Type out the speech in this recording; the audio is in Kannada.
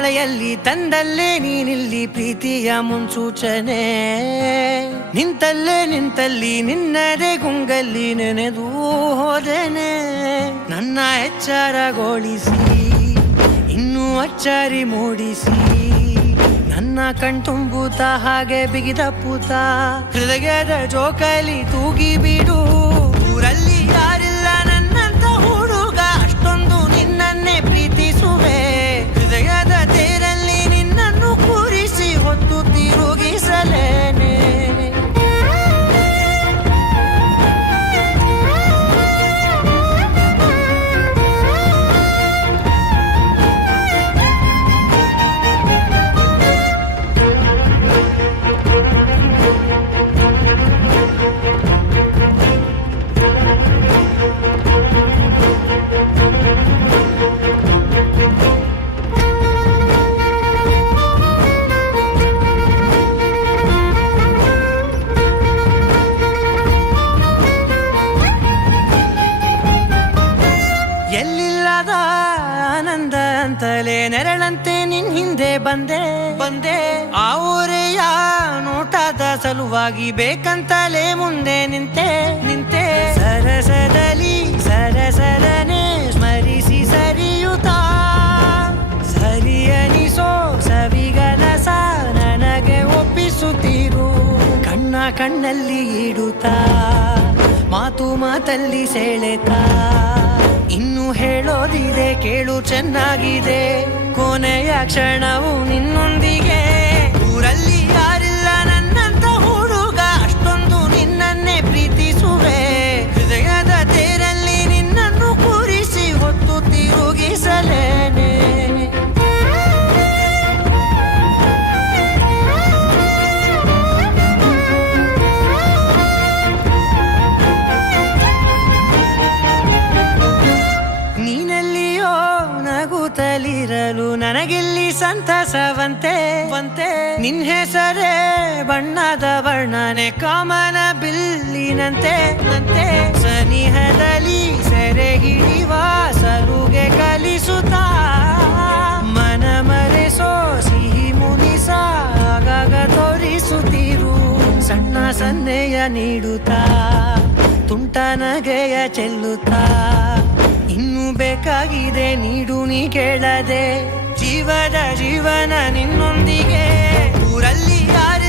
ಮಳೆಯಲ್ಲಿ ತಂದಲ್ಲೇ ನೀನಿಲ್ಲಿ ಪ್ರೀತಿಯ ಮುನ್ಸೂಚನೆ. ನಿಂತಲ್ಲಿ ನಿನ್ನದೇ ಗುಂಗಲ್ಲಿ ನೆನೆದು ಹೋದೆನೆ. ನನ್ನ ಎಚ್ಚರಗೊಳಿಸಿ ಇನ್ನೂ ಅಚ್ಚರಿ ಮೂಡಿಸಿ, ನನ್ನ ಕಣ್ತುಂಬುತ್ತ ಹಾಗೆ ಬಿಗಿದ ಪೂತ ಹೃದಯದ ಜೋಕಾಲಿ ತೂಗಿ ಬಿಡು. ಊರಲ್ಲಿ ಯಾರಿಲ್ಲ ನನ್ನಂತ ಹುಡುಗ, ಅಷ್ಟೊಂದು ನಿನ್ನನ್ನೇ ಪ್ರೀತಿಸುವೆ. ಹೃದಯದ ತೇರಲ್ಲಿ ನಿನ್ನನ್ನು ಕೂರಿಸಿ ಹೊತ್ತು ತಿರುಗಿಸಲೇನೆ. ಎಲ್ಲಿಲ್ಲದ ಆನಂದ ಅಂತಲೇ ನೆರಳಂತೆ ನಿನ್ ಹಿಂದೆ ಬಂದೆ. ಆ ಊರೆಯ ನೋಟದ ಸಲುವಾಗಿ ಬೇಕಂತಲೇ ಮುಂದೆ ನಿಂತೆ. ಸರಸದನೆ ಸ್ಮರಿಸಿ ಸರಿಯುತ್ತಾ, ಸರಿಯನಿಸೋ ಸವಿಗನಸ ನನಗೆ ಒಪ್ಪಿಸುತ್ತೀರು. ಕಣ್ಣಲ್ಲಿ ಇಡುತ್ತಾ, ಮಾತಲ್ಲಿ ಸೆಳೆತಾ, ಇನ್ನು ಹೇಳೋದಿದೆ ಕೇಳು ಚೆನ್ನಾಗಿದೆ. ಕೊನೆಯ ಕ್ಷಣವು ನಿನ್ನೊಂದಿಗೆ. ಊರಲ್ಲಿ ಯಾರಿಲ್ಲ ನನ್ನಂತ ಹುಡುಗ, ಅಷ್ಟೊಂದು ನಿನ್ನನ್ನೇ ಪ್ರೀತಿಸುವೆ. ಹೃದಯದ ತೇರಲ್ಲಿ ನಿನ್ನನ್ನು ಕೂರಿಸಿ ಹೊತ್ತು ತಿರುಗಿಸಲೇನೆ. ನೀನೆಲ್ಲಿಯೋ ನಗುತ್ತಲಿರಲು ನನಗಿಲ್ಲಿ ಸಂತಸವಂತೆ. ನಿನ್ ಹೆಸರೇ ಬಣ್ಣದ ವರ್ಣನೆ ಕಾಮನ ಬಿಲ್ಲಿನಂತೆ. ಸನಿಹದಲ್ಲಿ ಸೆರೆ ಹಿಡಿಯುವ ಸಲುಗೆ ಕಲಿಸುತ್ತಾ, ಮನ ಮರೆಸೋ ಸಿಹಿ ಮುನಿಸ ಆಗಾಗ ತೋರಿಸುತ್ತೀರು. ಸಣ್ಣ ಸನ್ನೆಯ ನೀಡುತ್ತಾ, ತುಂಟ ನಗೆಯ ಚೆಲ್ಲುತ್ತಾ, ಇನ್ನು ಬೇಕಾಗಿದೆ ನೀಡು ನೀ ಕೇಳದೆ. ಜೀವನ ನಿನ್ನೊಂದಿಗೆ. ಊರಲ್ಲಿ ಯಾರು